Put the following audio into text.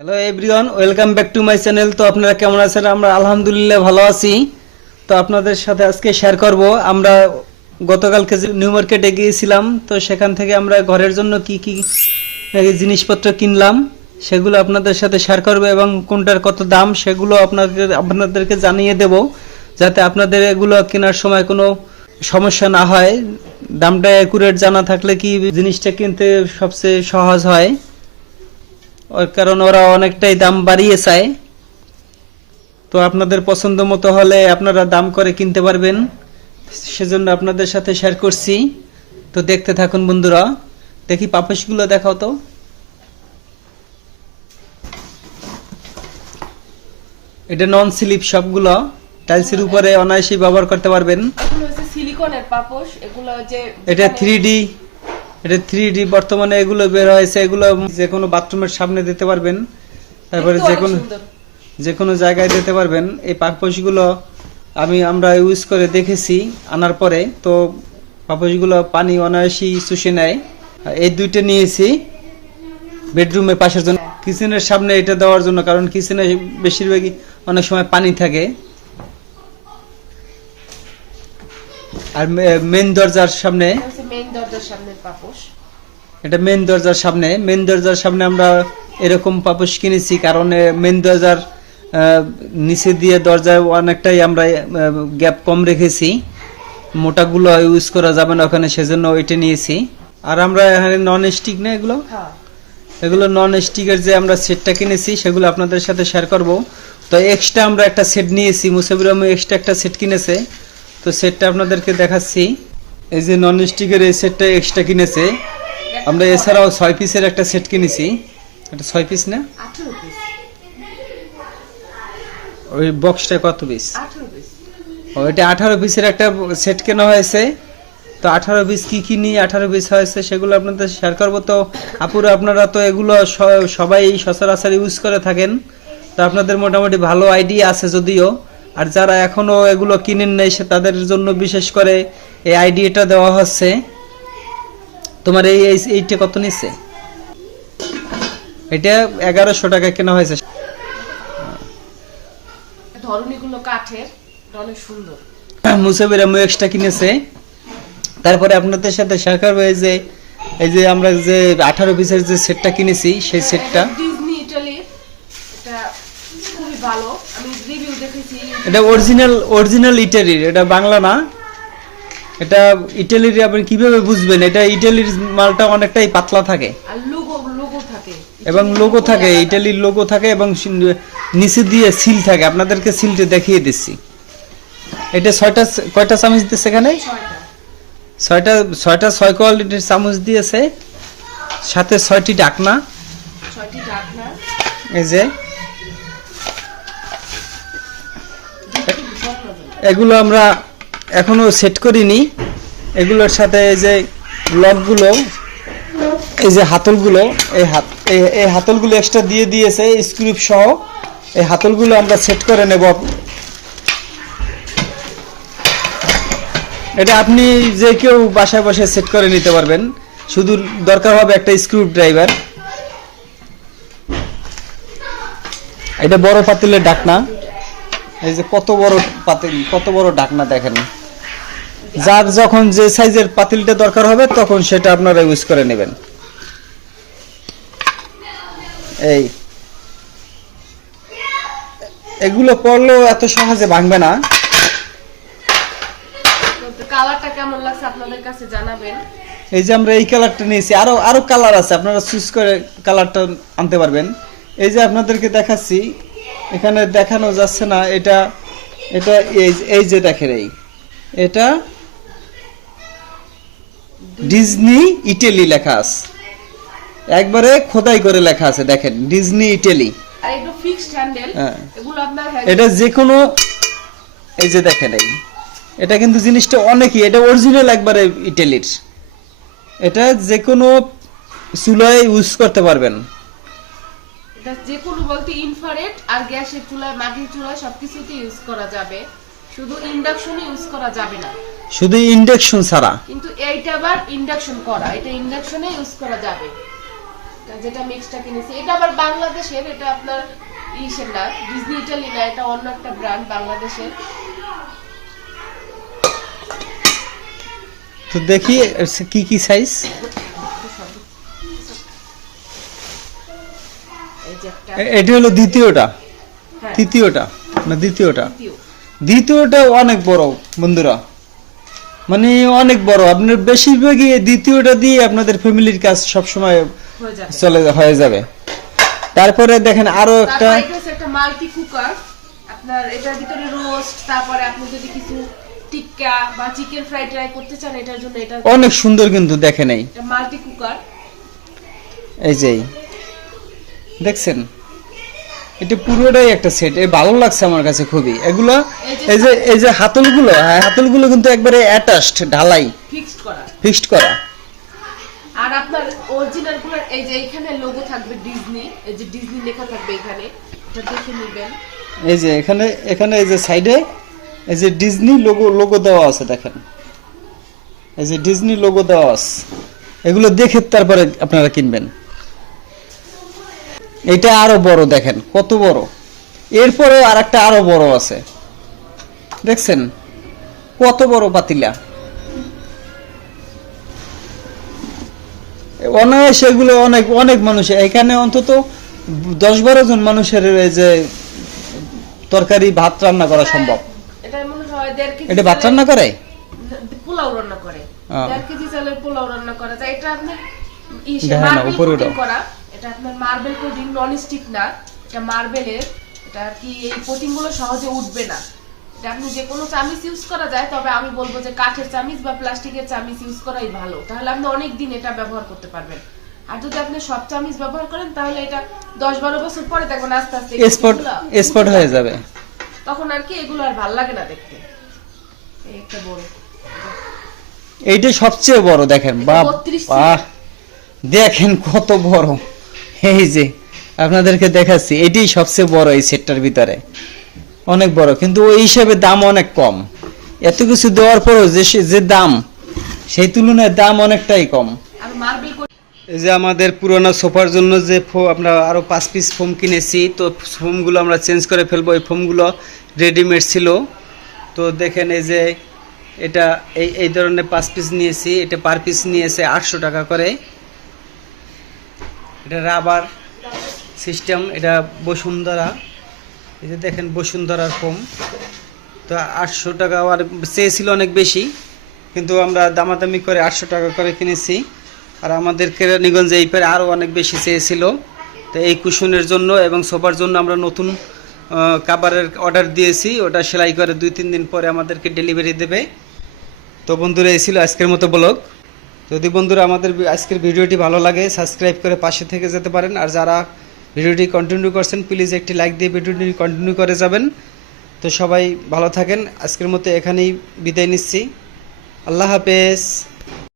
Hello everyone, welcome back to my channel. তো আপনারা কেমন আছেন? আমরা আলহামদুলিল্লাহ ভালো আছি। তো আপনাদের সাথে আজকে শেয়ার করব আমরা গতকালকে যে নিউ মার্কেটে গিয়েছিলাম, তো সেখান থেকে আমরা ঘরের জন্য কি কি জিনিসপত্র কিনলাম সেগুলো আপনাদের সাথে শেয়ার করব এবং কোনটার কত দাম সেগুলো আপনাদেরকে জানিয়ে দেব, যাতে আপনাদের এগুলো কেনার সময় কোনো সমস্যা না হয়। দামটা অ্যাকুরেট জানা থাকলে কি জিনিসটা কিনতে সবচেয়ে সহজ হয়, ওর কারণ ওরা অনেকটাই দাম বাড়িয়ে চায়। তো আপনাদের পছন্দ মতো হলে আপনারা দাম করে কিনতে পারবেন, সেজন্য আপনাদের সাথে শেয়ার করছি। তো দেখতে থাকুন বন্ধুরা। দেখি পাপোশগুলো দেখাও তো। এটা নন স্লিপ সবগুলো, টাইলসের উপরে অনায়াসেই ব্যবহার করতে পারবেন। এগুলো হচ্ছে সিলিকনের পাপোশ, এগুলো যে এটা 3D, এটা 3D বর্তমানে এগুলো বের হয়েছে। এগুলো যে কোনো বাথরুমের সামনে দিতে পারবেন, তারপরে যে কোনো জায়গায় দিতে পারবেন। এই পাপোশগুলো আমরা ইউজ করে দেখেছি আনার পরে, তো পাপোশগুলো পানি অনায়াসেই শুষে নেয়। এই দুইটা নিয়েছি বেডরুমের পাশের জন্য, কিচেনের সামনে এটা দেওয়ার জন্য, কারণ কিচেনে বেশিরভাগই অনেক সময় পানি থাকে। আর মেন দরজার সামনে, মেইন দরজার সামনে পাপোশ। এটা মেন দরজার সামনে আমরা এরকম পাপোশ কিনেছি, কারণ মেন দরজার নিচে দিয়ে দরজায় অনেকটাই আমরা গ্যাপ কম রেখেছি, মোটাগুলো ইউজ করা যাবে না ওখানে, সেজন্য ওইটা নিয়েছি। আর আমরা এখানে নন স্টিক না এগুলো, এগুলো নন স্টিকের যে আমরা সেটটা কিনেছি সেগুলো আপনাদের সাথে শেয়ার করব। তো এক্সট্রা আমরা একটা সেট নিয়েছি, মুসাফির এক্সট্রা একটা সেট কিনেছে, তো সেটটা আপনাদেরকে দেখাচ্ছি। এই যে নন স্টিকের এই সেটটা এক্সট্রা কিনেছে। আমরা এছাড়াও 6 পিসের একটা সেট কিনেছি। এটা 6 পিস না, 18 পিস। ওই বক্সটা কত পিস? 18 পিস। ওইটা 18 পিসের একটা সেট কেনা হয়েছে। তো 18 পিস কি কি নিয়ে 18 পিস হয়েছে সেগুলো আপনাদের শেয়ার করবো। তো আপুরা, আপনারা তো এগুলো সবাই সচরাচর ইউজ করে থাকেন, তো আপনাদের মোটামুটি ভালো আইডিয়া আছে যদিও। আর যারা এখনো এগুলো কিনেন নাই তাদের জন্য বিশেষ করে এই আইডিয়াটা দেওয়া হচ্ছে। তোমার এইটা কত নিচ্ছে? এটা 1100 টাকা কেনা হয়েছে। ধরনীগুলো কাঠের, অনেক সুন্দর। মুসাফির এক্সট্রা কিনেছে। তারপরে আপনাদের সাথে শেয়ার করবো এই যে আমরা যে 18 পিসের যে সেটটা কিনেছি সেই সেটটা। ডিজনি ইটালি, এটা খুবই ভালো, আমি রিভিউ দেখেছি। এটা অরিজিনাল ইটালির, এটা বাংলা না। এটা ইটালির, আপনি কিভাবে বুঝবেন? এটা ইটালির মালটা অনেকটাই পাতলা থাকে আর লোগো থাকে, এবং লোগো থাকে, ইটালির লোগো থাকে এবং নিচে দিয়ে সিল থাকে। আপনাদেরকে সিলটা দেখিয়ে দিচ্ছি। এটা কয়টা চামচ দিচ্ছে এখানে? 6টা 6 কোয়ালিটির চামচ দিয়েছে, সাথে 6টি ঢাকনা। এই যে এগুলো আমরা এখনো সেট করিনি। এগুলোর সাথে এই যে লকগুলো, এই যে হাতলগুলো, এই হাতলগুলো এক্সট্রা দিয়ে দিয়েছে স্ক্রু সহ। এই হাতলগুলো আমরা সেট করে নেব। এটা আপনি যে কেউ বাসায় বসে সেট করে নিতে পারবেন, শুধু দরকার হবে একটা স্ক্রু ড্রাইভার। এটা বড় পাতিলের ঢাকনা। এই যে কত বড় পাতিল, কত বড় ঢাকনা দেখেন। যার যখন যে সাইজের পাতিলটা দরকার হবে তখন সেটা আপনারা ইউজ করে নেবেন। এগুলো পড়লেও এত সহজে ভাঙবে না। কালারটা কেমন লাগছে আপনাদের কাছে জানাবেন। এই যে আমরা এই কালারটা নিয়েছি, আরো কালার আছে, আপনারা চুজ করে কালারটা আনতে পারবেন। এই যে আপনাদেরকে দেখাচ্ছি, এখানে দেখানো যাচ্ছে না, এটা এই যে দেখেন, এটা ডিজনি ইটালি লেখা আছে, একবারে খোদাই করে লেখা আছে, দেখেন ডিজনি ইটালি। আর এগুলো ফিক্সড হ্যান্ডেল, এগুলো আপনার এটা যে কোনো, এই যে দেখেন এটা কিন্তু জিনিসটা অনেকই, এটা অরিজিনাল একবারে ইটালির। এটা যে কোনো চুলায় ইউজ করতে পারবেন। এটা যে কোনো বলতে ইনফ্রারেড আর গ্যাসের চুলায়, মাটির চুলায় সবকিছুতে ইউজ করা যাবে, শুধু ইন্ডাকশনে ইউজ করা যাবে না, শুধু ইন্ডাকশন ছাড়া। কিন্তু এইটা আবার ইন্ডাকশন করা, এটা ইন্ডাকশনে ইউজ করা যাবে। যেটা মিক্সটা কিনেছি এটা আবার বাংলাদেশের, এটা আপনার ইসের না, ডিজনি ইটালি না, এটা অন্য একটা ব্র্যান্ড বাংলাদেশের। তো দেখি কি কি সাইজ। এই যে একটা এটা হলো দ্বিতীয়টা, হ্যাঁ, তৃতীয়টা না দ্বিতীয়টা? দ্বিতীয়। দ্বিতীয়টা অনেক বড় বন্ধুরা, মানে অনেক বড়। আপনার বেশিরভাগই এই দ্বিতীয়টা দিয়ে আপনাদের ফ্যামিলির কাজ সবসময় হয়ে যাবে। হয়ে যাবে। তারপরে দেখেন আরো একটা, তারপর এটা হচ্ছে একটা মাল্টি কুকার, আপনার এটার ভিতরে রোস্ট, তারপরে আপনি যদি কিছু টিক্কা বা চিকেন ফ্রাই ট্রাই করতে চান এটার জন্য এটা অনেক সুন্দর কিন্তু দেখেন। এই মাল্টি কুকার। এই যে দেখছেন, এটা পুরোটাই একটা সেট। এই ভালো লাগছে আমার কাছে খুবই এগুলো। এই যে হাতলগুলো, হ্যাঁ হাতলগুলো কিন্তু একবারে অ্যাটাচড, ঢালাই ফিক্সড করা। আর আপনার অরিজিনাল গুলো এই যে এখানে লোগো থাকবে ডিজনি, এই যে ডিজনি লেখা থাকবে এখানে, এটা দেখে নেবেন। এই যে এখানে এই যে সাইডে এই যে ডিজনি লোগো দেওয়া আছে দেখেন, এই যে ডিজনি লোগো দেওয়া আছে। এগুলো দেখে তারপরে আপনারা কিনবেন। এটা আরো বড়, দেখেন কত বড়। এরপরে আরেকটা আরো বড় আছে, দেখছেন কত বড় পাতিলা। অনায়াসে এগুলো অনেক অনেক মানুষের এখানে অন্তত 10-12 জন মানুষের এই যে তরকারি ভাত রান্না করা সম্ভব। এটা মনে হয় 1.5 কেজি। এটা ভাত রান্না করে, পোলাও রান্না করে, 1.5 কেজি চালের পোলাও রান্না করা যায়। এটা আপনার মার্বেল কোটিং করা, এটা আপনার মার্বেল কোটিং, নন স্টিক না, এটা মার্বেলের। এটা কি এই কোটিং গুলো সহজে উঠবে না। এটা আপনি যে কোনো চামিচ ইউজ করা যায়, তবে আমি বলবো যে কাঠের চামিচ বা প্লাস্টিকের চামিচ ইউজ করাই ভালো, তাহলে আপনি অনেক দিন এটা ব্যবহার করতে পারবেন। আর যদি আপনি সব চামিচ ব্যবহার করেন তাহলে এটা 10-12 বছর পরে দেখবেন আস্তে আস্তে স্পট হয়ে যাবে, তখন আর কি এগুলো আর ভালো লাগে না দেখতে। এই একটা বড়, এইটা সবচেয়ে বড় দেখেন। বাহ 32 বাহ, দেখেন কত বড়। এই যে আপনাদেরকে দেখাচ্ছি, এটাই সবচেয়ে বড় এই সেটটার ভিতরে, অনেক বড়। কিন্তু ওই হিসাবে দাম অনেক কম। এত কিছু দেওয়ার পরও যে দাম, সেই তুলনায় দাম অনেকটাই কম। আর মার্বেল এই যে আমাদের পুরোনো সোফার জন্য যে আমরা আরো 5 পিস ফোম কিনেছি, তো ফোমগুলো আমরা চেঞ্জ করে ফেলবো। এই ফোমগুলো রেডিমেড ছিল। তো দেখেন এই যে এটা এই ধরনের 5 পিস নিয়েছি। এটা পার পিস নিয়েছে 800 টাকা করে। এটা রাবার সিস্টেম, এটা বসুন্ধরা। এই যে দেখেন বসুন্ধরার ফোম। তো 800 টাকা, আর চেয়েছিল অনেক বেশি, কিন্তু আমরা দামাদামি করে 800 টাকা করে কিনেছি। আর আমাদের কেরানীগঞ্জে এই পারে আরও অনেক বেশি চেয়েছিল। তো এই কুশনের জন্য এবং সোফার জন্য আমরা নতুন কাভারের অর্ডার দিয়েছি। ওটা সেলাই করে 2-3 দিন পরে আমাদেরকে ডেলিভারি দেবে। তো বন্ধুরা, এই ছিল আজকের মতো ব্লগ। যদি বন্ধুরা আমাদের আজকের ভিডিওটি ভালো লাগে, সাবস্ক্রাইব করে পাশে থেকে যেতে পারেন। আর যারা ভিডিওটি কন্টিনিউ করছেন, প্লিজ একটি লাইক দিয়ে ভিডিওটি কন্টিনিউ করে যাবেন। তো সবাই ভালো থাকেন। আজকের মতো এখানেই বিদায় নিচ্ছি। আল্লাহ হাফেজ।